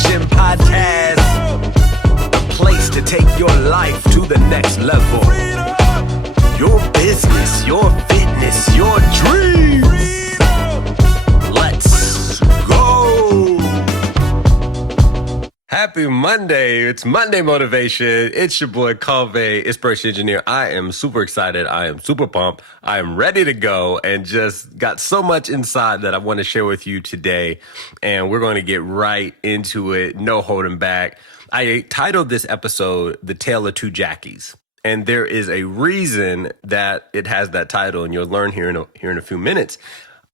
Motivation Podcast, a place to take your life to the next level. Your business, your fitness, your dreams. Let's go. Happy Monday. It's Monday Motivation. It's your boy, Calvé, Inspiration Engineer. I am super excited. I am super pumped. I am ready to go and just got so much inside that I want to share with you today. And we're going to get right into it. No holding back. I titled this episode, The Tale of Two Jackies. And there is a reason that it has that title, and you'll learn here in a few minutes.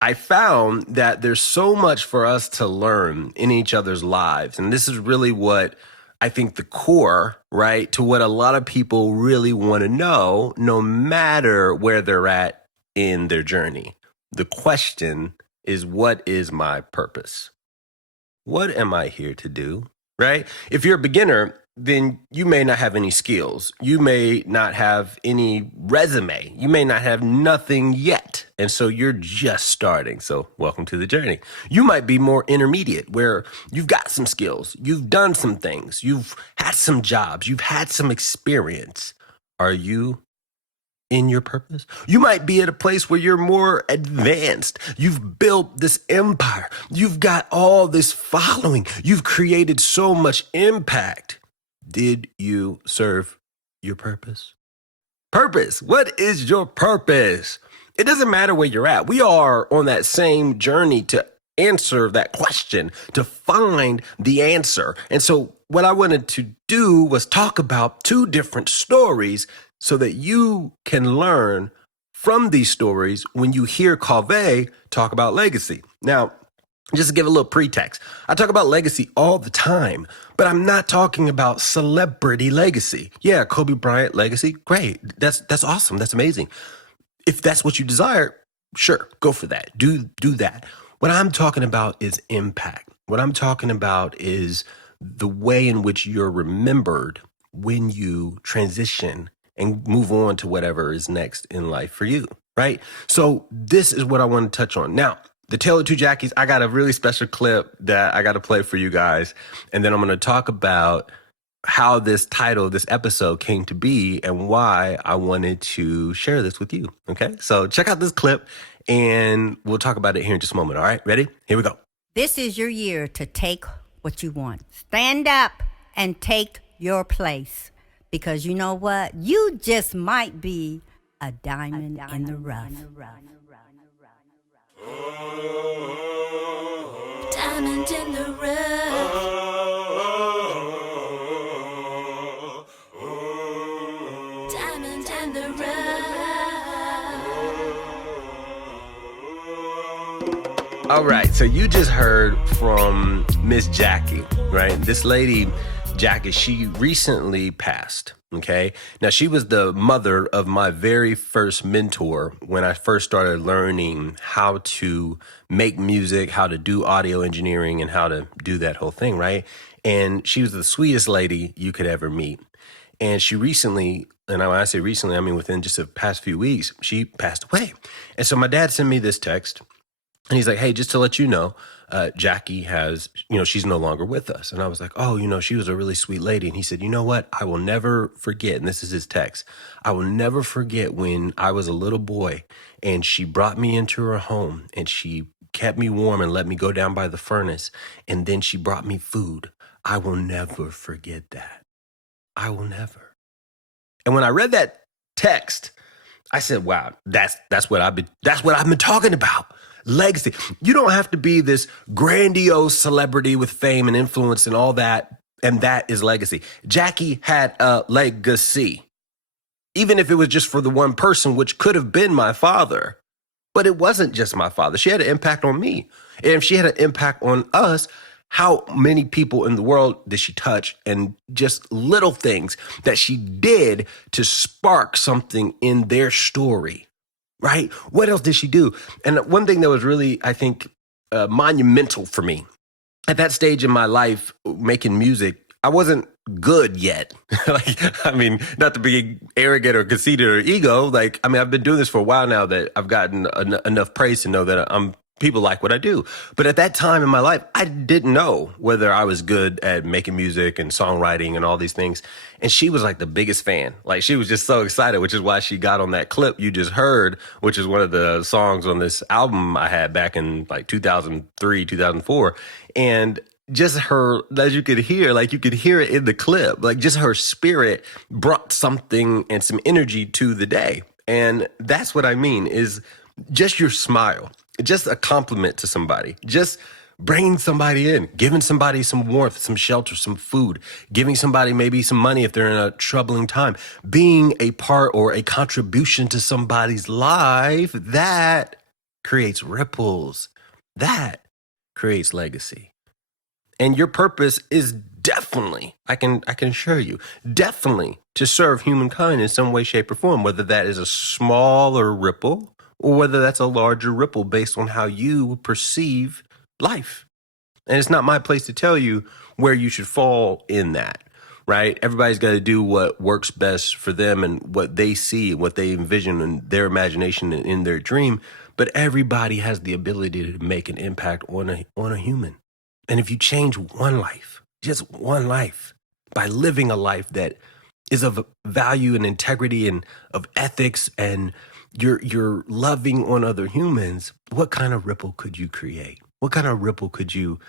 I found that there's so much for us to learn in each other's lives. And this is really what I think the core, right, to what a lot of people really want to know, no matter where they're at in their journey. The question is, what is my purpose? What am I here to do, right? If you're a beginner, then you may not have any skills. You may not have any resume. You may not have nothing yet. And so you're just starting. So welcome to the journey. You might be more intermediate, where you've got some skills. You've done some things. You've had some jobs. You've had some experience. Are you in your purpose? You might be at a place where you're more advanced. You've built this empire. You've got all this following. You've created so much impact. Did you serve your purpose? Purpose. What is your purpose? It doesn't matter where you're at. We are on that same journey to answer that question, to find the answer. And so what I wanted to do was talk about two different stories so that you can learn from these stories when you hear Calvé talk about legacy. Now, just to give a little pretext, I talk about legacy all the time, but I'm not talking about celebrity legacy. Yeah, Kobe Bryant legacy, great. That's awesome. That's amazing. If that's what you desire, sure, go for that. Do that. What I'm talking about is impact. What I'm talking about is the way in which you're remembered when you transition and move on to whatever is next in life for you, right? So this is what I want to touch on. Now, The Tale of Two Jackies, I got a really special clip that I got to play for you guys. And then I'm going to talk about how this title, this episode came to be and why I wanted to share this with you. Okay, so check out this clip and we'll talk about it here in just a moment. All right, ready? Here we go. This is your year to take what you want. Stand up and take your place. Because you know what? You just might be a diamond in the rough. Diamond in the rough. Diamond in the rough. All right, so you just heard from Miss Jackie, right? This lady, Jackie, she recently passed. Okay. Now, she was the mother of my very first mentor when I first started learning how to make music, how to do audio engineering, and how to do that whole thing. Right. And she was the sweetest lady you could ever meet. And she recently, and when I say recently, I mean within just the past few weeks, she passed away. And so my dad sent me this text and he's like, hey, just to let you know, Jackie has, she's no longer with us. And I was like, oh, she was a really sweet lady. And he said, you know what? I will never forget. And this is his text. I will never forget when I was a little boy and she brought me into her home and she kept me warm and let me go down by the furnace. And then she brought me food. I will never forget that. I will never. And when I read that text, I said, wow, that's what I've been talking about. Legacy. You don't have to be this grandiose celebrity with fame and influence and all that, and that is legacy. Jackie had a legacy, even if it was just for the one person, which could have been my father. But it wasn't just my father. She had an impact on me. And if she had an impact on us, how many people in the world did she touch? And just little things that she did to spark something in their story. Right? What else did she do? And one thing that was really, I think, monumental for me at that stage in my life, making music, I wasn't good yet. Not to be arrogant or conceited or ego. I've been doing this for a while now that I've gotten enough praise to know that I'm people like what I do. But at that time in my life, I didn't know whether I was good at making music and songwriting and all these things. And she was like the biggest fan. Like she was just so excited, which is why she got on that clip you just heard, which is one of the songs on this album I had back in like 2003, 2004. And just her, as you could hear, like you could hear it in the clip, like just her spirit brought something and some energy to the day. And that's what I mean is just your smile, just a compliment to somebody, just bringing somebody in, giving somebody some warmth, some shelter, some food, giving somebody maybe some money if they're in a troubling time, being a part or a contribution to somebody's life, that creates ripples. That creates legacy. And your purpose is definitely, I can assure you, definitely to serve humankind in some way, shape, or form, whether that is a smaller ripple or whether that's a larger ripple based on how you perceive life. And it's not my place to tell you where you should fall in that, right? Everybody's got to do what works best for them and what they see, what they envision in their imagination and in their dream. But everybody has the ability to make an impact on a human. And if you change one life, just one life, by living a life that is of value and integrity and of ethics, and you're loving on other humans, what kind of ripple could you create? What kind of ripple could you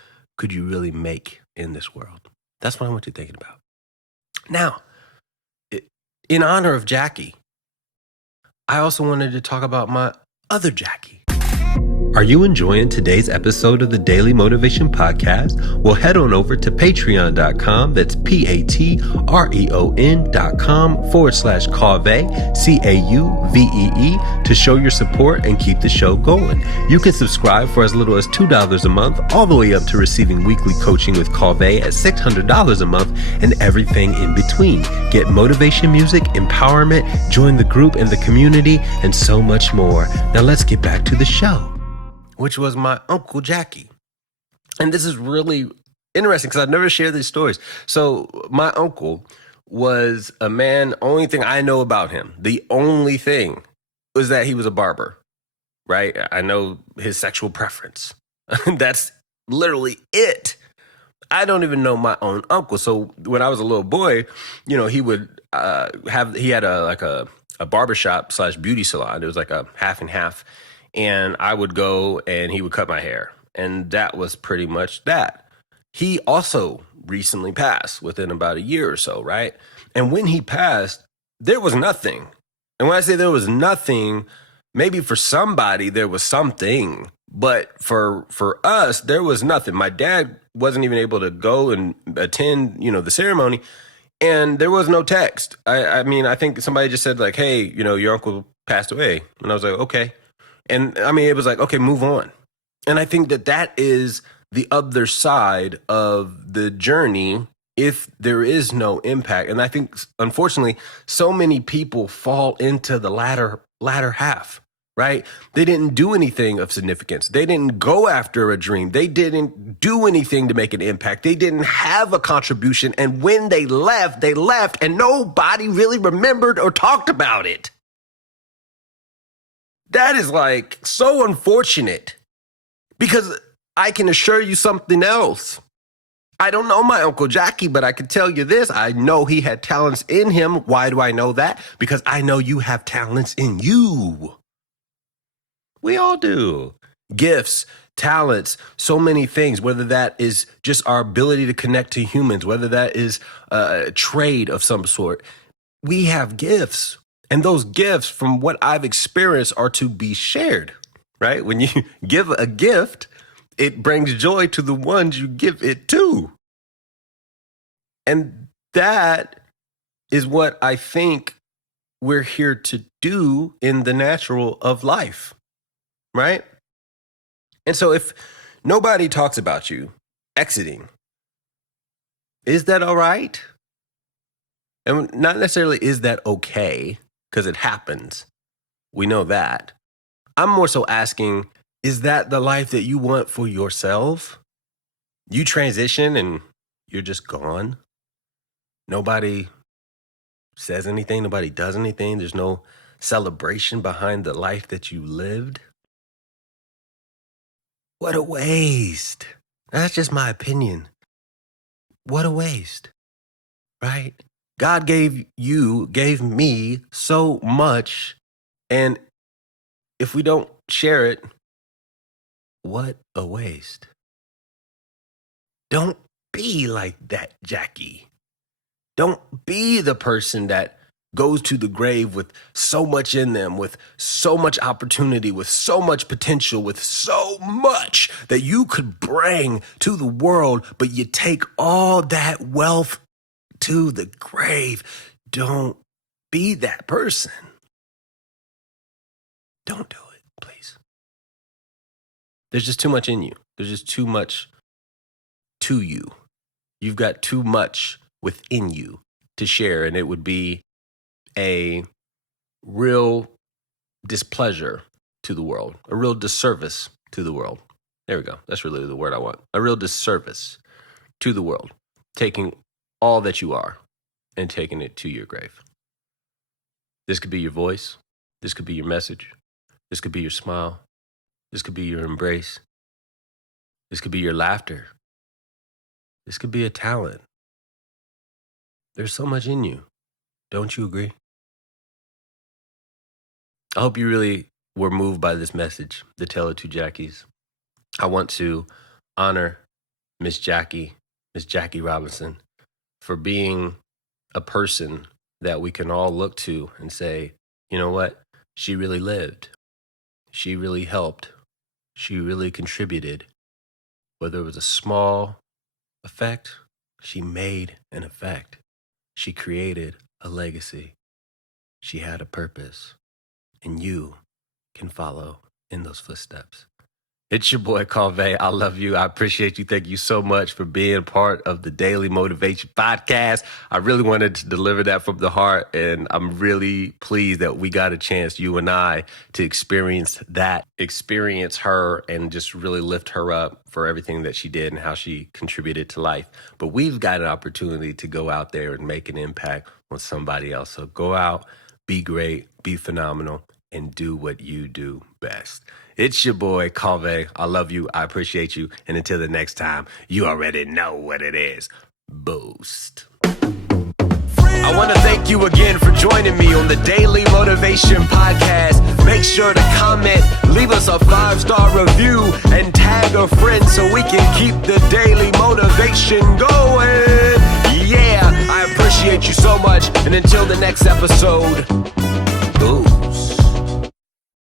really make in this world? That's what I want you thinking about. Now, in honor of Jackie, I also wanted to talk about my other Jackie. Are you enjoying today's episode of the Daily Motivation Podcast? Well, head on over to patreon.com. That's patreon.com/Cauve, CAUVEE, to show your support and keep the show going. You can subscribe for as little as $2 a month, all the way up to receiving weekly coaching with Cauve at $600 a month, and everything in between. Get motivation music, empowerment, join the group and the community, and so much more. Now let's get back to the show, which was my Uncle Jackie. And this is really interesting because I've never shared these stories. So my uncle was a man, only thing I know about him, the only thing was that he was a barber, right? I know his sexual preference. That's literally it. I don't even know my own uncle. So when I was a little boy, he would he had a barbershop / beauty salon. It was like a half and half. And I would go and he would cut my hair. And that was pretty much that. He also recently passed within about a year or so, right? And when he passed, there was nothing. And when I say there was nothing, maybe for somebody there was something. But for us, there was nothing. My dad wasn't even able to go and attend, the ceremony. And there was no text. I mean, I think somebody just said like, hey, your uncle passed away. And I was like, okay. And I mean, it was like, okay, move on. And I think that is the other side of the journey if there is no impact. And I think, unfortunately, so many people fall into the latter half, right? They didn't do anything of significance. They didn't go after a dream. They didn't do anything to make an impact. They didn't have a contribution. And when they left, and nobody really remembered or talked about it. That is like so unfortunate, because I can assure you something else. I don't know my Uncle Jackie, but I can tell you this. I know he had talents in him. Why do I know that? Because I know you have talents in you. We all do. Gifts, talents, so many things, whether that is just our ability to connect to humans, whether that is a trade of some sort. We have gifts. And those gifts, from what I've experienced, are to be shared, right? When you give a gift, it brings joy to the ones you give it to. And that is what I think we're here to do in the natural of life, right? And so if nobody talks about you exiting, is that all right? And not necessarily is that okay, because it happens. We know that. I'm more so asking, is that the life that you want for yourself? You transition and you're just gone. Nobody says anything. Nobody does anything. There's no celebration behind the life that you lived. What a waste. That's just my opinion. What a waste, right? God gave me so much. And if we don't share it, what a waste. Don't be like that, Jackie. Don't be the person that goes to the grave with so much in them, with so much opportunity, with so much potential, with so much that you could bring to the world, but you take all that wealth to the grave. Don't be that person. Don't do it, please. There's just too much in you. There's just too much to you. You've got too much within you to share, and it would be a real displeasure to the world, a real disservice to the world. There we go. That's really the word I want. A real disservice to the world, taking all that you are and taking it to your grave. This could be your voice. This could be your message. This could be your smile. This could be your embrace. This could be your laughter. This could be a talent. There's so much in you. Don't you agree? I hope you really were moved by this message, the Tale of Two Jackies. I want to honor Miss Jackie Robinson, for being a person that we can all look to and say, you know what? She really lived. She really helped. She really contributed. Whether it was a small effect, she made an effect. She created a legacy. She had a purpose. And you can follow in those footsteps. It's your boy, Calvé. I love you. I appreciate you. Thank you so much for being part of the Daily Motivation Podcast. I really wanted to deliver that from the heart, and I'm really pleased that we got a chance, you and I, to experience her, and just really lift her up for everything that she did and how she contributed to life. But we've got an opportunity to go out there and make an impact on somebody else. So go out, be great, be phenomenal, and do what you do best. It's your boy, Calvé. I love you. I appreciate you. And until the next time, you already know what it is. Boost. I want to thank you again for joining me on the Daily Motivation Podcast. Make sure to comment, leave us a 5-star review, and tag a friend so we can keep the daily motivation going. Yeah, I appreciate you so much. And until the next episode, boost.